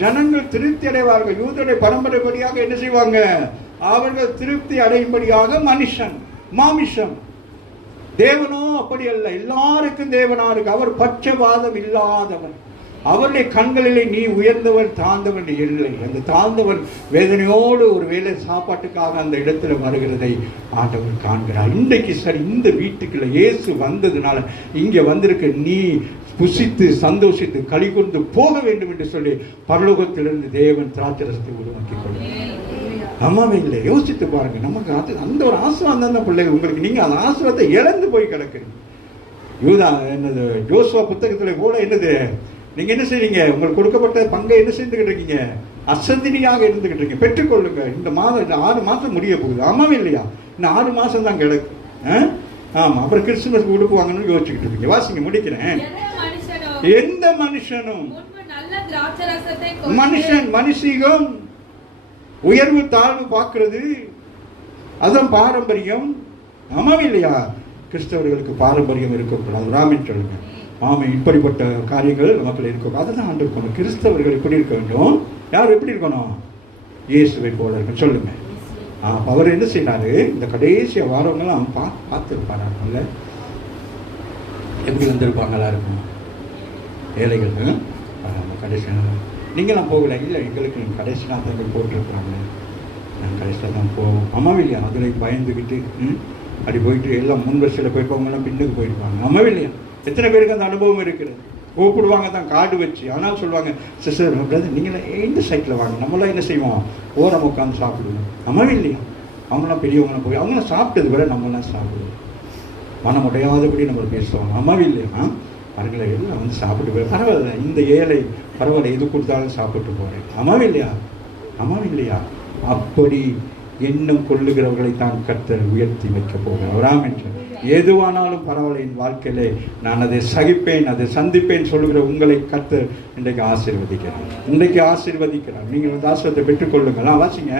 ஜனங்கள் திருப்தி அடைவார்கள். யூதருடைய பரம்பரைப்படியாக என்ன செய்வாங்க? அவர்கள் திருப்தி அடையும்படியாக மனுஷன் மாமிஷம். தேவனோ அப்படி அல்ல, எல்லாருக்கும் தேவனா இருக்கு. அவர் பட்சபாதம் இல்லாதவர். அவருடைய கண்களிலே நீ உயர்ந்தவன் தாழ்ந்தவன் இல்லை. அந்த தாழ்ந்தவன் வேதனையோடு ஒரு வேளை சாப்பாட்டுக்காக அந்த இடத்துல வருகிறதை ஆண்டவர் காண்கிறார். இன்றைக்கு சரி, இந்த வீட்டுக்குள்ள இயேசு வந்ததுனால இங்க வந்திருக்க நீ புசித்து சந்தோஷித்து களி கொண்டு போக வேண்டும் என்று சொல்லி பரலோகத்திலிருந்து தேவன் திராட்சரசத்தை உருவாக்கி கொள்ளும். ஆமாவே இல்லை, யோசித்து பாருங்க. நமக்கு அது அந்த ஒரு ஆசீர்வாதம் தான் பிள்ளைகள் உங்களுக்கு. நீங்க அந்த ஆசீர்வாதத்தை இழந்து போய் கிடக்குறீங்க. யூதா என்னது யோசுவா புத்தகத்துல கூட என்னது, நீங்க என்ன செய்றீங்க? உங்களுக்கு கொடுக்கப்பட்ட பங்கை என்ன செய்துகிட்டு இருக்கீங்க? அசந்தினியாக இருந்துகிட்டு இருக்கீங்க. பெற்றுக்கொள்ளுங்க. இந்த மாதம், இந்த 6 மாசம் முடிய போகுது. ஆமாவே இல்லையா? இன்னும் 6 மாசம் தான் கிடக்கு. ஆமா, அப்புறம் கிறிஸ்துமஸ் உடுப்புவாங்கன்னு யோசிச்சுக்கிட்டு இருக்கீங்க. வாசிங்க, முடிக்கிறேன். எந்த மனுஷனும் மனுஷீகம் உயர்வு தாழ்வு பார்க்கிறது, அதான் பாரம்பரியம். ஆமாவே இல்லையா? கிறிஸ்தவர்களுக்கு பாரம்பரியம் இருக்கக்கூடாது. ராமின் சொல்லுங்க. ஆமா, இப்படிப்பட்ட காரியங்கள் நமக்குள்ள இருக்கும். அதுதான் ஆண்டு இருக்கணும். கிறிஸ்தவர்கள் எப்படி இருக்க வேண்டும்? யார் எப்படி இருக்கணும்? இயேசுவை போல இருக்கும். சொல்லுங்க. அவர் என்ன செய்யறாரு? இந்த கடைசி வாரங்கள்லாம் பார்த்துருப்பாங்க. எப்படி வந்திருப்பாங்களா இருக்கும் ஏழைகள். கடைசி நீங்களாம் போகல. இல்லை, எங்களுக்கு கடைசி நாள் போட்டிருக்கிறாங்க. நாங்கள் கடைசியில் தான் போவோம். அம்மாவில்லையா? அதில் பயந்துக்கிட்டு அப்படி போயிட்டு எல்லாம் முன் வரிசையில் போயிருப்பாங்கலாம் பின்னுக்கு போயிருப்பாங்க. அம்மாவில்லையா? எத்தனை பேருக்கு அந்த அனுபவம் இருக்கிறது? கூப்பிடுவாங்க தான் கார்டு வச்சு. ஆனால் சொல்லுவாங்க, சிஸ்டர் பிரதர் நீங்களாம் இந்த சைட்டில் வாங்க, நம்மளாம் என்ன செய்வோம்? ஓரம் உட்காந்து சாப்பிடுவோம். அம்மாவில்லையா? அவங்களாம் பெரியவங்களாம் போய் அவங்களாம் சாப்பிட்டது வரை நம்மளாம் சாப்பிடுவோம். மனம் உடையாதபடி நம்ம பேசுவாங்க. அம்மாவில்லையா? அவர்களை எல்லாம் வந்து சாப்பிட்டு போய் பரவாயில்ல, இந்த ஏழை பரவாயில்ல, எது கொடுத்தாலும் சாப்பிட்டு போகிறேன். அம்மாவில்லையா? அம்மாவில்லையா? அப்படி எண்ணம் கொள்ளுகிறவர்களை தான் கர்த்தர் உயர்த்தி வைக்க போகிறார். எதுவானாலும் பரவாயில்ல, என் வாழ்க்கையிலே நான் அதை சகிப்பேன், அதை சந்திப்பேன் சொல்லுகிற உங்களை கர்த்தர் இன்றைக்கு ஆசீர்வதிக்கிறார். இன்றைக்கு ஆசீர்வதிக்கிறார். நீங்கள் அந்த ஆசீர்வாதத்தை பெற்றுக்கொள்ளுங்கள். வாசிங்க.